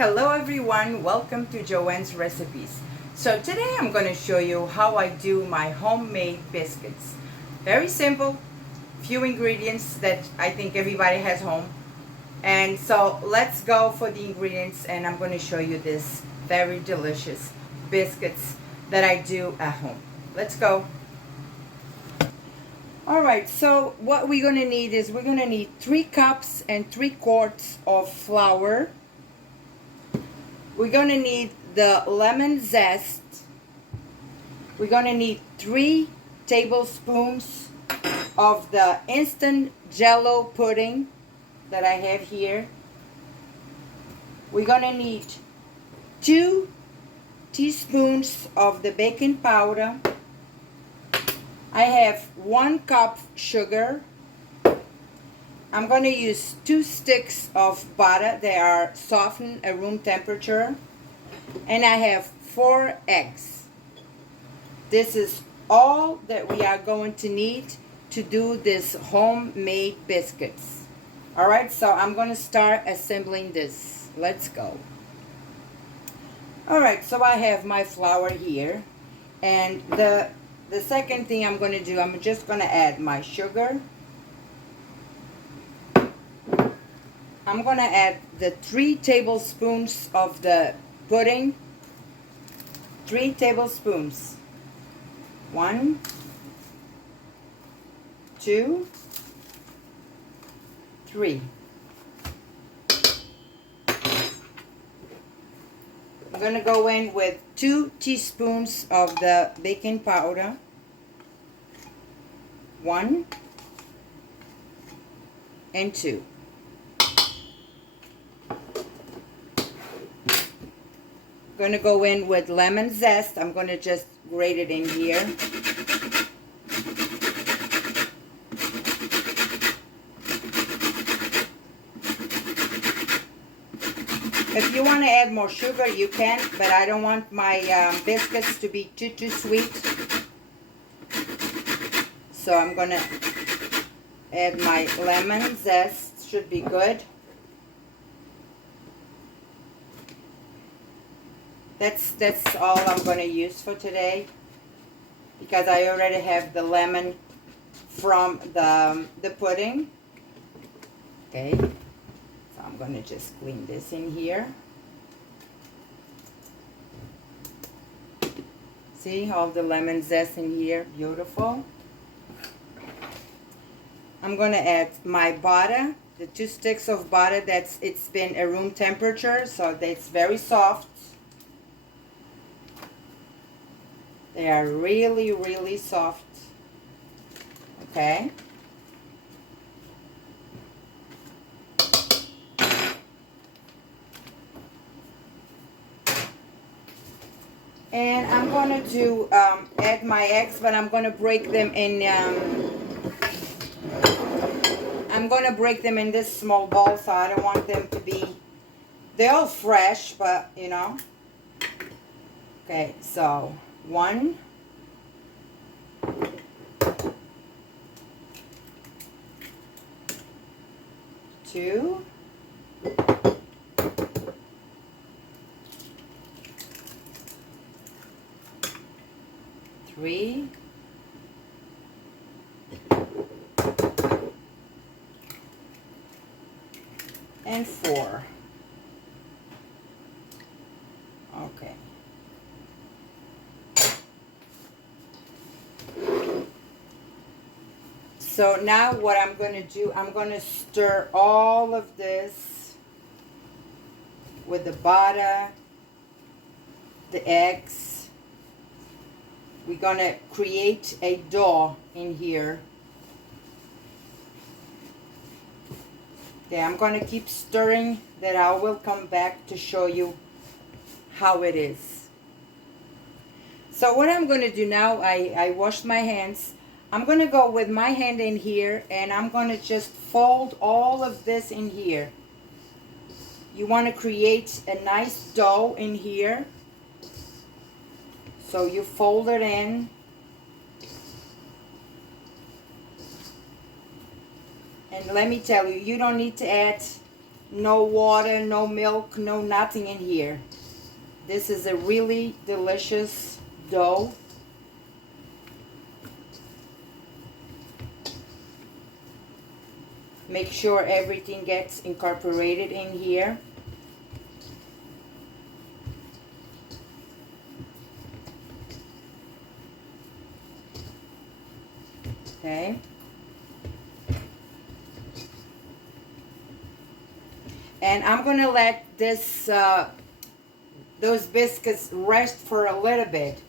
Hello everyone, welcome to Joanne's Recipes. So today I'm going to show you how I do my homemade biscuits. Very simple, few ingredients that I think everybody has home. And so let's go for the ingredients and I'm going to show you this very delicious biscuits that I do at home. Let's go. Alright, so what we're going to need is we're going to need 3 cups and 3 quarts of flour. We're going to need the lemon zest. We're going to need 3 tablespoons of the instant jello pudding that I have here. We're going to need 2 teaspoons of the baking powder. I have 1 cup sugar. I'm going to use 2 sticks of butter. They are softened at room temperature. And I have 4 eggs. This is all that we are going to need to do this homemade biscuits. Alright, so I'm going to start assembling this. Let's go. Alright, so I have my flour here. And the second thing I'm going to do, I'm just going to add my sugar. I'm going to add the 3 tablespoons of the pudding. 3 tablespoons. 1, 2, 3. I'm going to go in with 2 teaspoons of the baking powder. 1 and 2. Going to go in with lemon zest. I'm going to just grate it in here. If you want to add more sugar, you can, but I don't want my biscuits to be too sweet. So I'm going to add my lemon zest. Should be good. That's all I'm going to use for today, because I already have the lemon from the pudding. Okay, so I'm going to just clean this in here. See all the lemon zest in here, beautiful. I'm going to add my butter, the 2 sticks of butter. It's been at room temperature, so it's very soft. They are really, really soft. Okay. And I'm going to add my eggs, but I'm going to break them in. I'm going to break them in this small bowl, so I don't want them to be. They're all fresh, but you know. Okay, so 1, 2, 3, 4. Okay. So now what I'm going to do, I'm going to stir all of this with the butter, the eggs. We're going to create a dough in here. Okay, I'm going to keep stirring, that I will come back to show you how it is. So what I'm going to do now, I washed my hands. I'm going to go with my hand in here, and I'm going to just fold all of this in here. You want to create a nice dough in here. So you fold it in. And let me tell you, you don't need to add No water, no milk, no nothing in here. This is a really delicious dough. Make sure everything gets incorporated in here. Okay. And I'm gonna let this those biscuits rest for a little bit.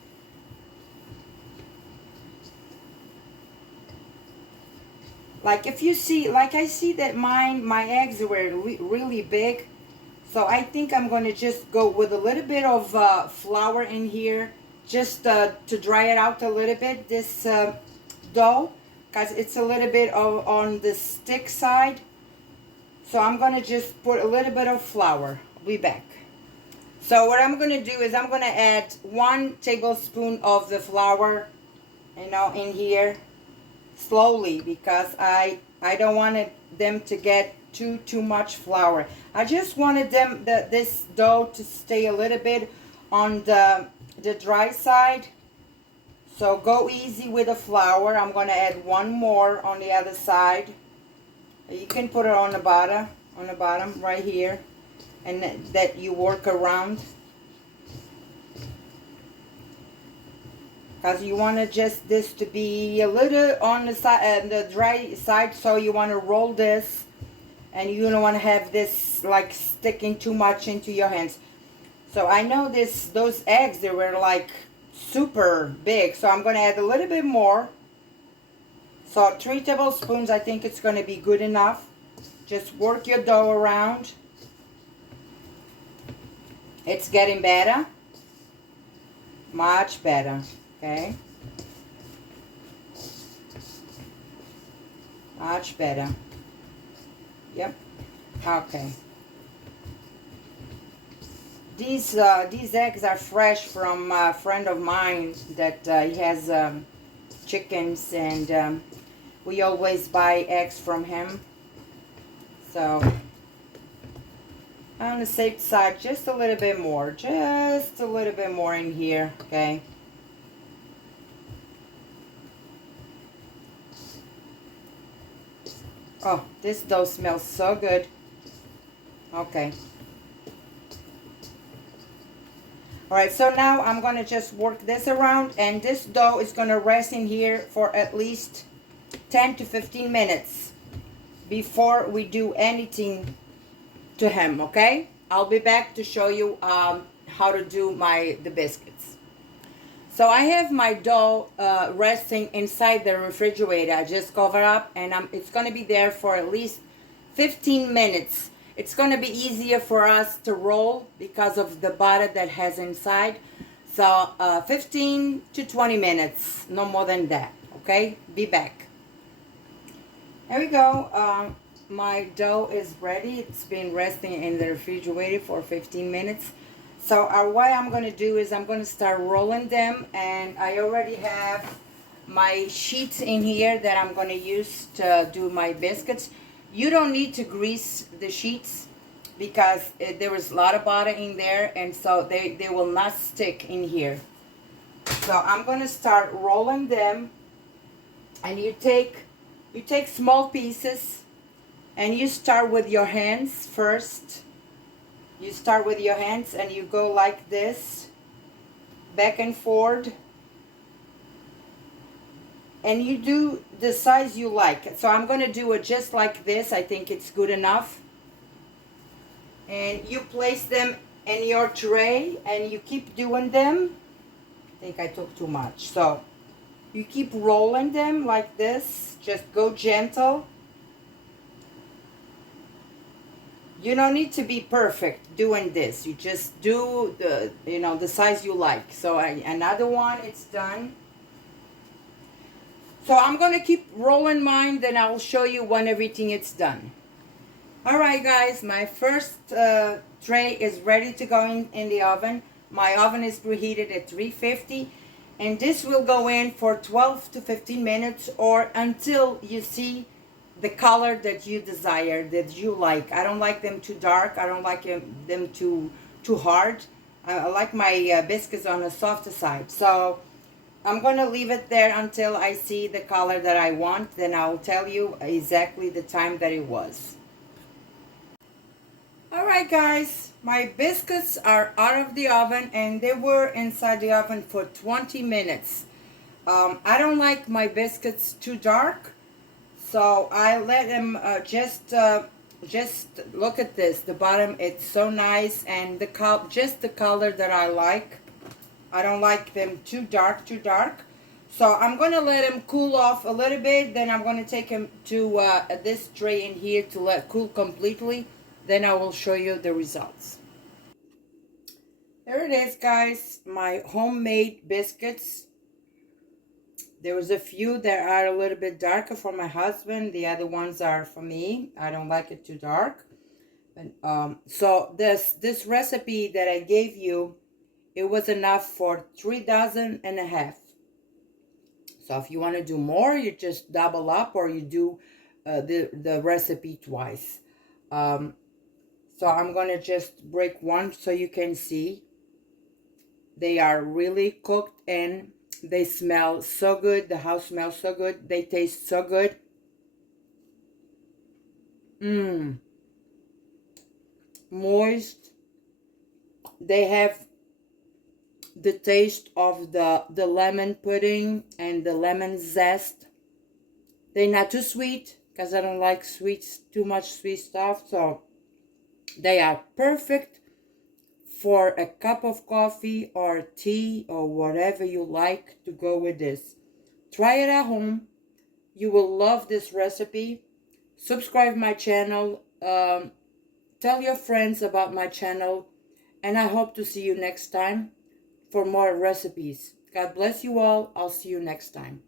Like if you see, like I see that my eggs were really big. So I think I'm going to just go with a little bit of flour in here. Just to dry it out a little bit, this dough. Because it's a little bit on the stick side. So I'm going to just put a little bit of flour. I'll be back. So what I'm going to do is I'm going to add 1 tablespoon of the flour, you know, in here. Slowly, because I don't want them to get too much flour. I just wanted this dough to stay a little bit on the dry side. So go easy with the flour. I'm going to add 1 more on the other side. You can put it on the bottom right here, and that you work around. Because you want to just this to be a little on the side, the dry side, so you want to roll this, and you don't want to have this like sticking too much into your hands. So I know those eggs, they were like super big, so I'm going to add a little bit more. So 3 tablespoons, I think it's going to be good enough. Just work your dough around. It's getting better, much better. Okay, much better. Yep. Okay. These eggs are fresh from a friend of mine that he has chickens, and we always buy eggs from him. So on the safe side, just a little bit more, just a little bit more in here. Okay. Oh, this dough smells so good. Okay. Alright, so now I'm going to just work this around, and this dough is going to rest in here for at least 10 to 15 minutes before we do anything to him, okay? I'll be back to show you how to do the biscuits. So I have my dough resting inside the refrigerator. I just cover up, and it's going to be there for at least 15 minutes. It's going to be easier for us to roll because of the butter that has inside. So 15 to 20 minutes, no more than that, okay? Be back. Here we go. My dough is ready. It's been resting in the refrigerator for 15 minutes. So what I'm going to do is I'm going to start rolling them, and I already have my sheets in here that I'm going to use to do my biscuits. You don't need to grease the sheets because there is a lot of butter in there, and so they will not stick in here. So I'm going to start rolling them, and you take small pieces, and you start with your hands first. You start with your hands and you go like this, back and forth. And you do the size you like. So I'm going to do it just like this. I think it's good enough. And you place them in your tray and you keep doing them. I think I took too much. So you keep rolling them like this. Just go gentle. You don't need to be perfect doing this. You just do the size you like. So another one, it's done. So I'm going to keep rolling mine, then I'll show you when everything is done. Alright guys, my first tray is ready to go in the oven. My oven is preheated at 350, and this will go in for 12 to 15 minutes or until you see the color that you desire, that you like. I don't like them too dark. I don't like them too hard. I like my biscuits on the softer side. So I'm going to leave it there until I see the color that I want. Then I'll tell you exactly the time that it was. Alright guys, my biscuits are out of the oven and they were inside the oven for 20 minutes. I don't like my biscuits too dark, so I let them just look at this. The bottom, it's so nice, and just the color that I like. I don't like them too dark, So I'm going to let them cool off a little bit. Then I'm going to take them to this tray in here to let cool completely. Then I will show you the results. There it is, guys. My homemade biscuits. There was a few that are a little bit darker for my husband. The other ones are for me. I don't like it too dark. And, so this recipe that I gave you, it was enough for 3 dozen and a half. So if you want to do more, you just double up, or you do the recipe twice. So I'm going to just break one so you can see. They are really cooked and they smell so good. The house smells so good. They taste so good. Moist. They have the taste of the lemon pudding and the lemon zest. They're not too sweet because I don't like too much sweet stuff. So they are perfect for a cup of coffee or tea or whatever you like to go with this. Try it at home. You will love this recipe. Subscribe my channel. Tell your friends about my channel. And I hope to see you next time for more recipes. God bless you all. I'll see you next time.